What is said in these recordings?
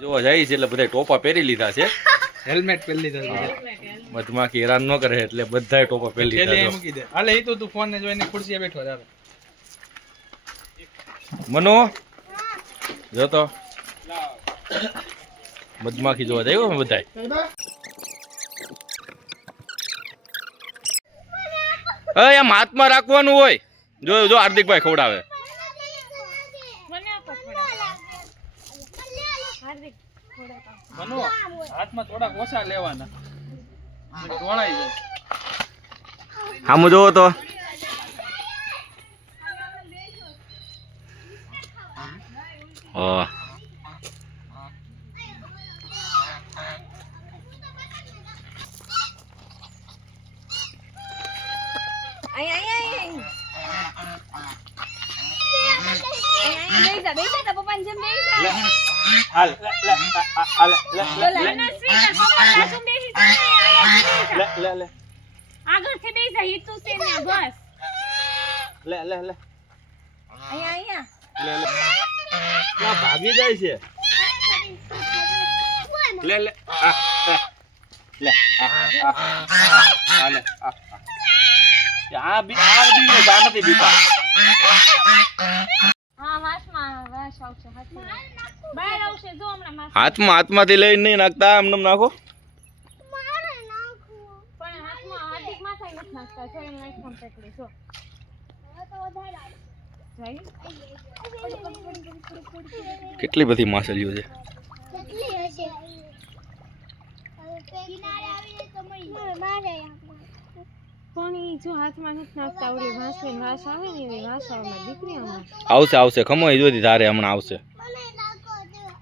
જોવા જાય છે એટલે બધા ટોપા પહેરી લીધા છે, હેલ્મેટ પહેરી લીધા છે. મધમાખી હેરાન ન કરે એટલે બધાય ટોપા પહેરી થેલી લીધા અહીં છે. મૂકી દે. હાલે ઈ તો તું ફોન ને જોઈને ખુરશીએ બેઠો રહે. મનો જો તો મધમાખી જોવા જાય અમે બધાય. એમ હાથમાં રાખવાનું હોય. જો જો હાર્દિકભાઈ ખવડાવે. મનો હાથમાં થોડાક ઓછા લેવાના. ઢોળાઈ જાય. આમ જોવો તો હા હાલ લે લે આગળથી બેસી જા હિતુ છે ને બસ લે લે લે અહીંયા લે લે ક્યાં ભાગી જાય છે લે લે આ લે આ લે આ બી ને બા નથી બીતા હા વાસમાં વાસ આવશે હાથમાં બહાર આવશે જો હમણાં માસ હાથમાંથી લઈને નહીં નાખતા આમ નામ નાખો પણ હાથમાં હાર્દિક માથાય નથી નાખતા જો એમ નાખમ પકડી જો કેટલી બધી માછલીઓ છે પણ ઈ જો હાથમાં નથી નાખતા ઓલી વાસની વાસ આવે ને એવી વાસ આવે મારી દીકરી હમણાં આવશે આવશે ખમો જોતી ધારે હમણાં આવશે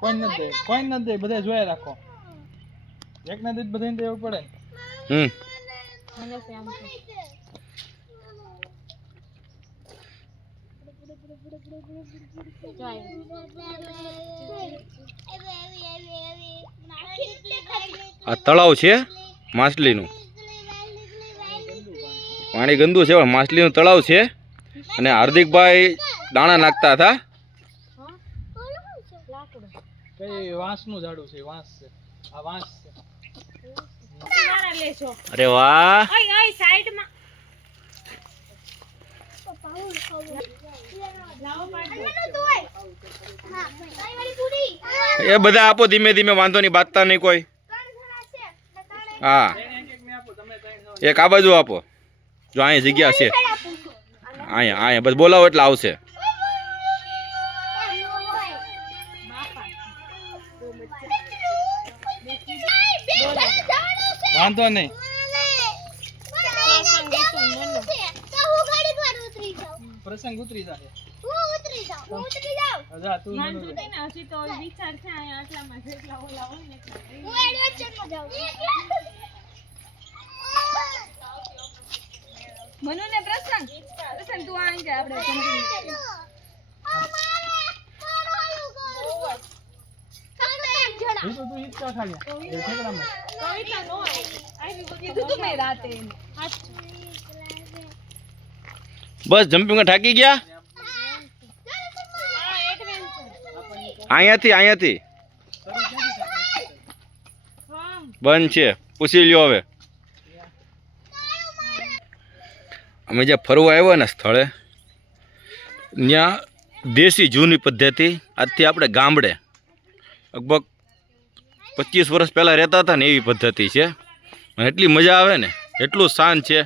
કોઈ નથી દે બધા જોયા રાખો. એક ના દે બધાને દેવું પડે. હમ મને છે આમ આ તળાવ છે માછલીનું પાણી ગંદુ છે પણ માછલીનું તળાવ છે અને હાર્દિકભાઈ દાણા નાખતા હતા. કઈ વાંસનું ઝાડું છે. વાંસ છે આ વાંસ છે. મારા લેજો અરે વાહ ઓય ઓય સાઈડમાં એ બધા આપો ધીમે ધીમે વાંધો નહીં બાંધતા નહીં કોઈ. હા એક આ બાજુ આપો જો અહીંયા જગ્યા છે અહીંયા અહીંયા બસ બોલાવો એટલે આવશે. વાંધો નહીં. પ્રસંગ ઉતરી જાય. જા તું વાંધો નહીં ને હજી તો વિચાર છે અહીંયા આટલામાં જેટલા ઓલા હોય ને મનુ ને પ્રસંગ તું આવી જા આપણે ઈ તો તું ઈચ્છા ખાલી એ ઠેકડામાં. કવિતા નો આવી કીધું તું મેં રાતે બસ જમ્પિંગ થાકી ગયા અહીંયાથી બંધ છે પૂછી લ્યો હવે. અમે જ્યાં ફરવા આવ્યા ને સ્થળે ત્યાં દેશી જૂની પદ્ધતિ આજથી આપણે ગામડે લગભગ 25 વર્ષ પહેલાં રહેતા હતા ને એવી પદ્ધતિ છે. એટલી મજા આવે ને એટલું શાંત છે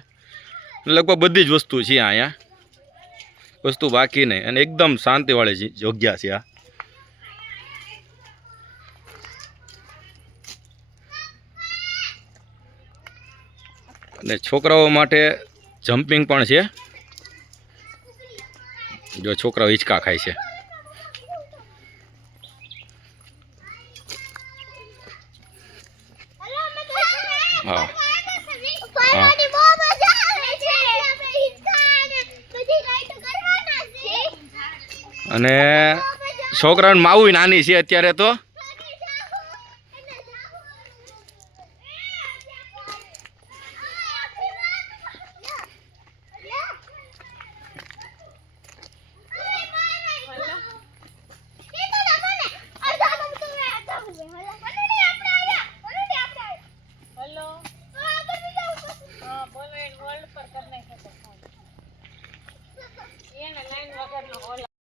લગભગ બધી જ વસ્તુ છે અહીંયા વસ્તુ બાકી નહીં અને એકદમ શાંતિવાળી જગ્યા છે આ. અને છોકરાઓ માટે જમ્પિંગ પણ છે જો છોકરાઓ હિંચકા ખાય છે. હા અને છોકરાઓને માવું નાની છે અત્યારે તો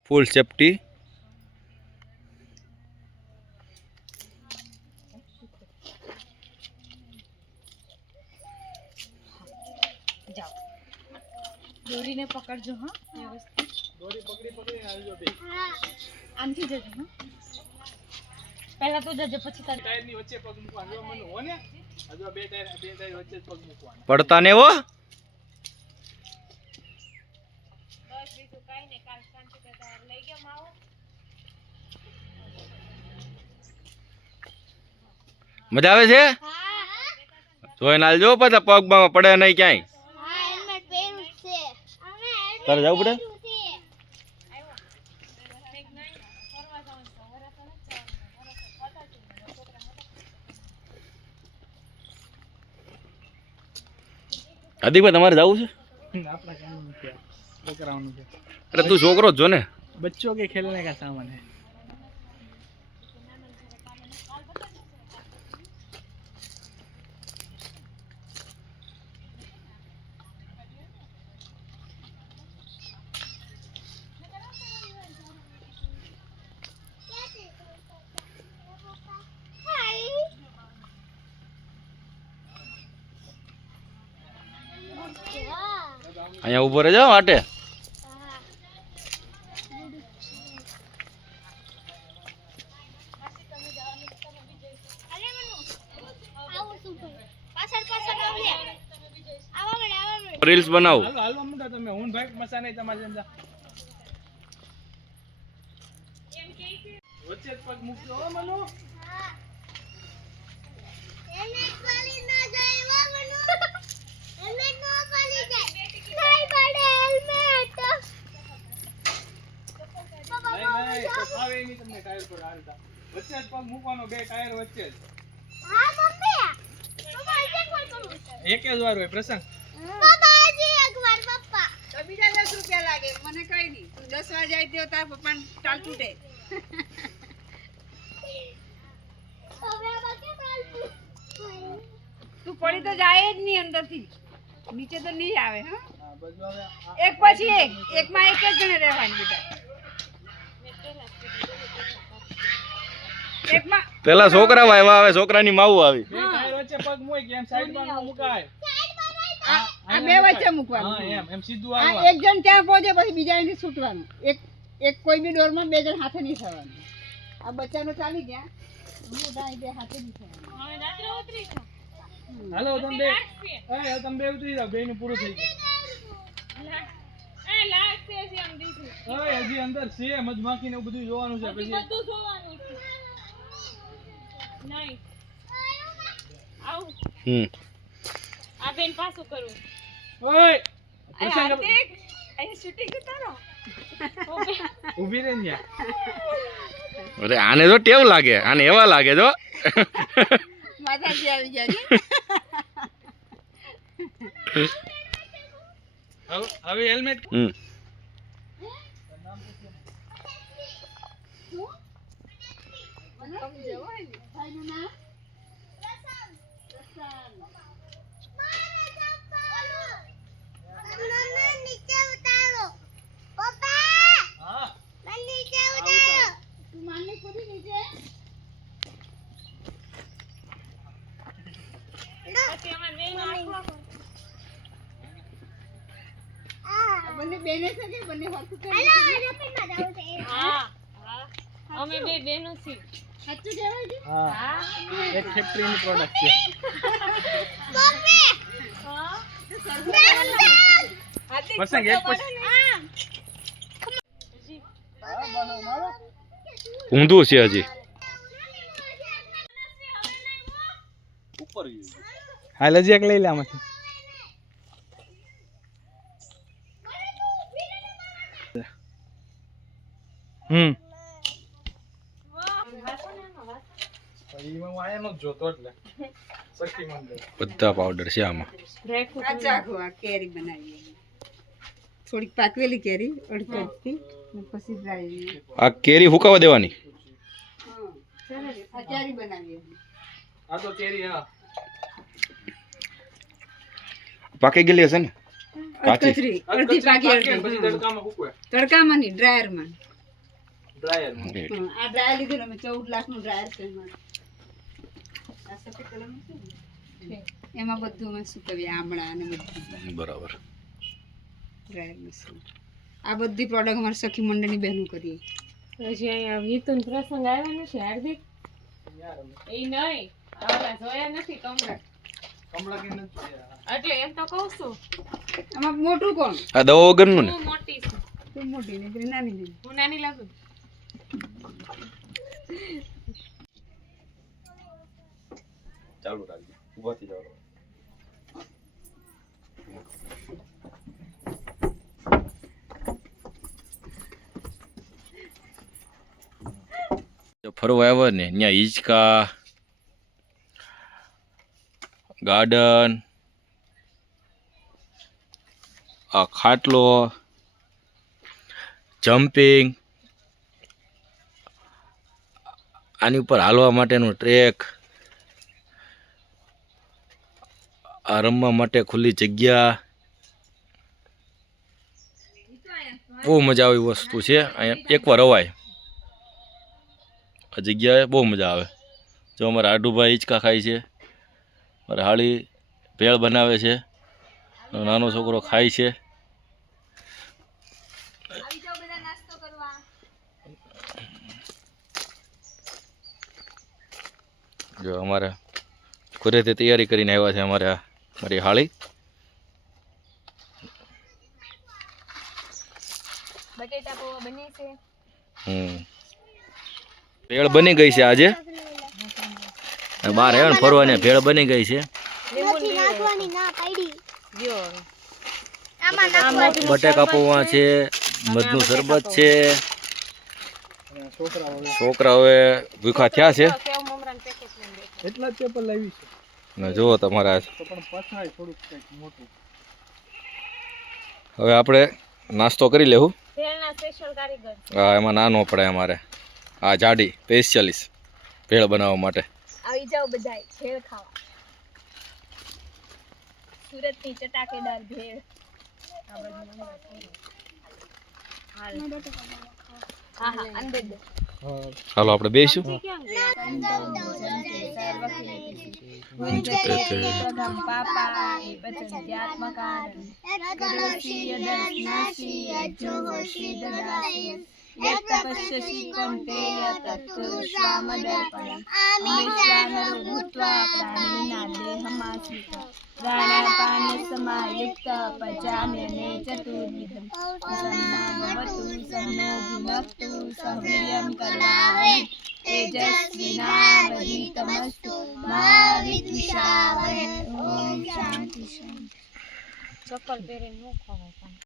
ફૂલ સેફટી. જાઓ દોરીને પકડજો હા વ્યવસ્થિત. દોરી પકડી આવજો બે. આમથી જજો હા. પહેલા તો જજો પછી તારે. ટાયરની વચ્ચે પગ મૂકવાનો જો મનુ હો ને. હજુ બે ટાયર વચ્ચે જ પગ મૂકવાનો. પડતા ને હો. બસ બીજું કાઈ નહીં. કાલ શાંતિ કરતા લઈ ગયો માવો. મજા આવે છે? જોઈને આલજો પાછા પગમાં પડે નહીં ક્યાંય. તારે જવું પડે? હાર્દિકભાઈ તમારે જવું છે? આપણા કામનું છે. છોકરાઓનું છે. અરે તું છોકરો જ છો ને. बच्चों के खेलने का सामान है. અહીંયા ઉભો રહેજો વાટે. રીલ્સ બનાવો. હાલો હાલો મુંડા તમે હું ભાઈ મસા નહીં તમારે જેમ જા. વચ્ચે જ પગ મૂકજો હો મનુ. નહીં તો ફાવે નહીં તમને ટાયર પર હાલતા. વચ્ચે જ પગ મૂકવાનો બે ટાયર વચ્ચે જ. એક જ વાર હોય પ્રસંગ. તો બીજા 10 રૂપિયા લાગે મને કઈ નહીં. તું 10 વાર જાય તો તાર પપ્પાને ટાલ તૂટે. તું પડી તો જાય જ નહીં અંદરથી. નીચે તો નહીં આવે હા. હા બધું હવે એક પછી એક. એકમાં એક જ જણે રહેવાનું બેટા. એકમાં પેલા છોકરા આવ્યા, હવે છોકરાની માવું આવી. બે ટાયર વચ્ચે પગ મૂક એમ સાઈડમાં ન મુકાય. આ બે વચ્ચે મૂકવાનું. હા એમ સીધું આ આવવાનું. એક જણ ત્યાં પહોંચે પછી બીજા એથી છૂટવાનું. એક કોઈ બી ડોરમાં બે જણ હાથે નહીં થવાનું. આ બચ્ચાનો ચાલી ગયા મોટા બે હાથે નહીં થવાનું. હવે રાત્રે ઉતરી છો. હાલો તમે બે તમે બે ઉતરી જાઓ. બેયનું પૂરું થઈ ગયું. લાગશે છે આમ દીધું. ઓય હજી અંદર છે મધમાખી ને એવું બધું જોવાનું છે પછી. બધું જોવાનું છે. નહીં આવું આ બેન પાછું કરવું. ઓય હાર્દિક અહીં શૂટિંગ ઉતારો. ઊભી રહે ને અરે આને તો ટેવ લાગે, આને એવા લાગે જો. માતાજી આવી ગયા છે. હવે હેલ્મેટ પછી અમાર બેન આખવા બંને બેને છે કે બંને હરખું કરે? હા અમે બે બેનો છીએ. સાચું કહેવાય છે? હા એક ફેક્ટરીની પ્રોડક્ટ છે. પ્રસંગ એક પછી ઊંધું છે હજી. હાલ હજી એક લઈ લે આમાંથી. બધા પાવડર છે આમાં. આ ચાખો આ કેરી બનાવી થોડીક પાકવેલી કેરી અડધી પછી ડ્રાય. આ કેરી હુકાવા દેવાની. આ કેરી બનાવી આ તો કેરી હા પાકી ગયેલી હશે ને? કાચી. કચરી અડધી પાકી પછી અડધી તડકામાં સૂકવે. તડકામાં નહીં ડ્રાયરમાં. આ ડ્રાયર લીધું ને અમે 14 લાખનું ડ્રાયર છે અમારું. આ સફેદ કલરનું છે ને? એમાં બધું અમે સુકવીએ, આમળા અને બધું બરાબર. Dryer machine. આ બધી પ્રોડક્ટ અમારી સખી મંડળની બહેનો કરીએ. હજી અહીંયા હિતુન પ્રસંગ આવ્યો નથી હાર્દિક એ નહીં આવલા જોયા નથી કમળા એટલે એમ તો કહું છું આમાં મોટું કોણ? આ દવા વગરનું ને હું મોટી છું તું મોટી ને પેલી નાની ને. હું નાની લાગુ ચાલુ રાખજો ઊભા થઈ જાવ. ફરવા આવ્યો ને ત્યાં હિંચકા ગાર્ડન આ ખાટલો જમ્પિંગ આની ઉપર હાલવા માટેનું ટ્રેક આ રમવા માટે ખુલ્લી જગ્યા બહુ મજા આવે એવી વસ્તુ છે અહીંયા એકવાર અવાય આ જગ્યાએ બહુ મજા આવે. જો અમારા આડુભાઈ હિંચકા ખાય છે, મારા હાળી ભેળ બનાવે છે, નાનો છોકરો ખાય છે. જો અમારે ઘરેથી તૈયારી કરીને આવ્યા છે મારી હાળી. બટેટા પૌવા બને છે ભેળ બની ગઈ છે આજે બહાર આવ્યો ને ફરવા ને ભેળ બની ગઈ છે. બટેકા પૌવા છે, મધનું શરબત છે. છોકરા હવે ભૂખા થયા છે એટલા જ પેપર લાવી છે ને જુઓ તમારા. તો પણ પછાય થોડુંક કંઈક મોટું. હવે આપણે નાસ્તો કરી લેવું. ભેળના સ્પેશિયલ કારીગર હા એમાં નાનો પડે અમારે આ જાડી 45 ભેળ બનાવવા માટે. આવી જાવ બધાય ભેળ ખાવા. સુરતની ચટાકેદાર ભેળ. હા હા અંદર દે. હાલો આપણે બેસીશું. समायुक्त पचाम्यने चतुर्विधं भवतु सन्नो भुनक्तु सह वीर्यं करवावहै तेजस्विनावधीतमस्तु मा विद्विषावहै. ओम शांति शांति. चप्पल પહેરીને ન ખવાય.